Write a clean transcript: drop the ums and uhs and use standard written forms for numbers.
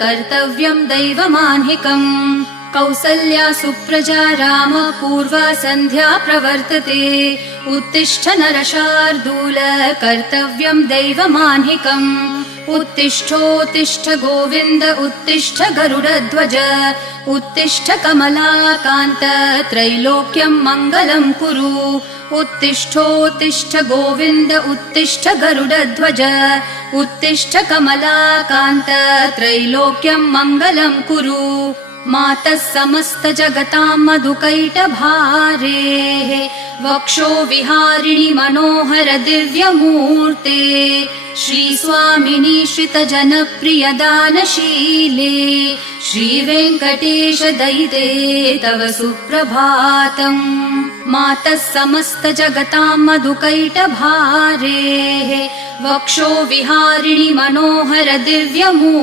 कर्तव्यं दैवमान्हिकम् कौसल्या सुप्रजा राम पूर्वा सन्ध्या प्रवर्तते उत्तिष्ठ नरशार्दूल कर्तव्यं दैवमान्हिकम् उत्तिष्ठोत्तिष्ठ गोविन्द उत्तिष्ठ गरुडध्वज उत्तिष्ठ कमलाकान्त त्रैलोक्यं मङ्गलं कुरु उत्तिष्ठोत्तिष्ठ गोविन्द उत्तिष्ठ गरुडध्वज उत्तिष्ठ कमलाकान्त त्रैलोक्यं मङ्गलं कुरु मातः समस्त जगतां मधुकैटभारेः वक्षो विहारिणि मनोहर दिव्यमूर्ते श्रीस्वामिनि श्रितजनप्रियदानशीले श्रीवेङ्कटेश दयिते तव सुप्रभातम् मातः समस्त जगतां मधुकैटभारेः वक्षो विहारिणि मनोहर दिव्यमूर्ते